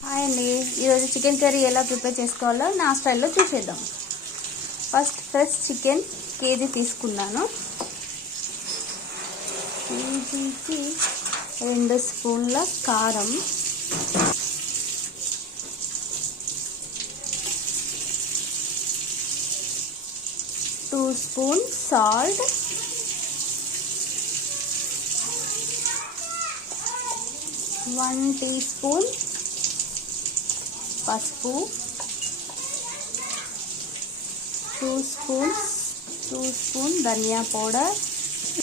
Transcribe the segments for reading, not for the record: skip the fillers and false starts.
Hi అండి, ఈరోజు chicken curry ఎలా ప్రిపేర్ చేసుకోవాలో నా స్టైల్లో చూసేద్దాం. ఫస్ట్ ఫ్రెష్ చికెన్ కేజీ తీసుకున్నాను. కేజీకి 2 స్పూన్ల కారం, 2 స్పూన్ సాల్ట్, 1 టీ స్పూన్ పసుపు, 2 స్పూన్ ధనియా powder,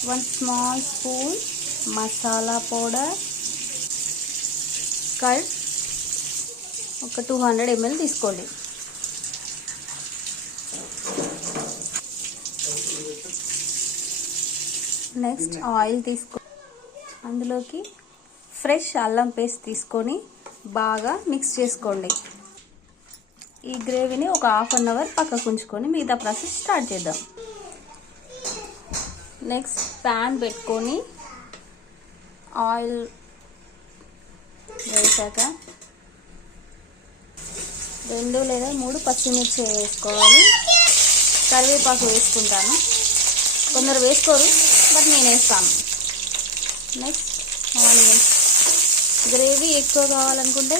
1 small spoon masala powder, curd ఒక 200 ml తీసుకోండి. నెక్స్ట్ ఆయిల్ తీసుకో, అందులోకి ఫ్రెష్ అల్లం పేస్ట్ తీసుకొని బాగా మిక్స్ చేసుకోండి. ఈ గ్రేవీని ఒక ½ అన్ అవర్ పక్కకు ఉంచుకొని మిగతా ప్రాసెస్ స్టార్ట్ చేద్దాం. నెక్స్ట్ ప్యాన్ పెట్టుకొని ఆయిల్ వేసాక 2 లేదా 3 పచ్చిమిర్చి వేసుకోవాలి. కరివేపాకు వేసుకుంటాను, కొందరు వేసుకోరు బట్ నేను వేస్తాను. నెక్స్ట్ ఆనియన్స్, గ్రేవీ ఎక్కువ కావాలనుకుంటే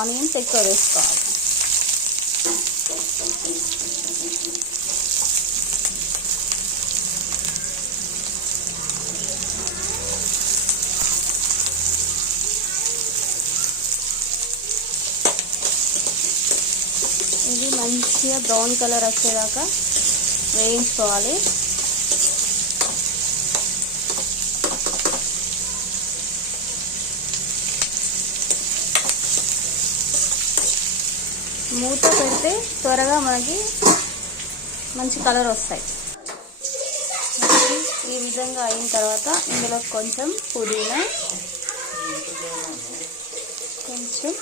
ఆనియన్స్ ఎక్కువ వేసుకోవాలి. ఇది మంచిగా బ్రౌన్ కలర్ వచ్చేదాకా వేయించుకోవాలి. మూత పెడితే త్వరగా మనకి మంచి కలర్ వస్తాయి. ఈ విధంగా అయిన తర్వాత ఇందులో కొంచెం పుదీనా, కొంచెం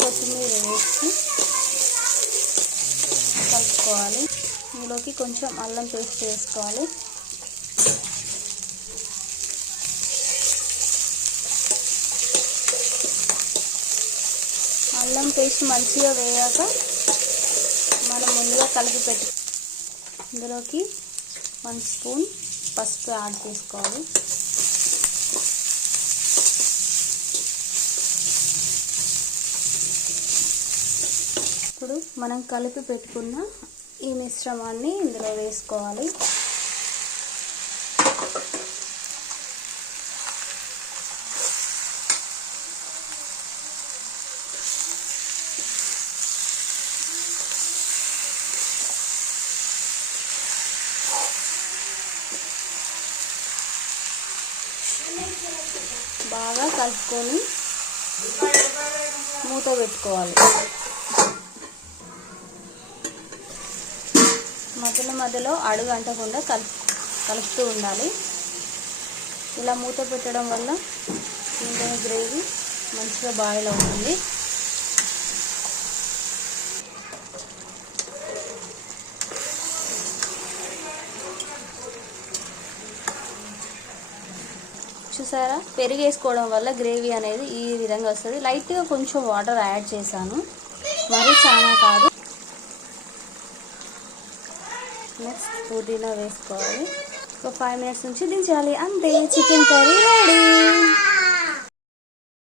కొత్తిమీర వేసి కలుపుకోవాలి. ఇందులోకి కొంచెం అల్లం పేస్ట్ వేసుకోవాలి. అల్లం పేస్ట్ మంచిగా వేయాక మనం ముందుగా కలిపి పెట్టి ఇందులోకి 1 స్పూన్ పసుపు యాడ్ చేసుకోవాలి. ఇప్పుడు మనం కలిపి పెట్టుకున్న ఈ మిశ్రమాన్ని ఇందులో వేసుకోవాలి. బాగా కలుపుకొని మూత పెట్టుకోవాలి. మధ్యలో అడుగు అంటకుండా కలుపుతూ ఉండాలి. ఇలా మూత పెట్టడం వల్ల ఇందులో గ్రేవీ మంచిగా బాయిల్ అవుతుంది. చూసారా, పెరుగు వేసుకోవడం వల్ల గ్రేవీ అనేది ఈ విధంగా వస్తుంది. లైట్గా కొంచెం వాటర్ యాడ్ చేశాను, మరీ చాలా కాదు. నెక్స్ట్ పుదీనా వేసుకోవాలి. ఒక 5 minutes నుంచి దించాలి. అంతే, చికెన్ కర్రీ రెడీ.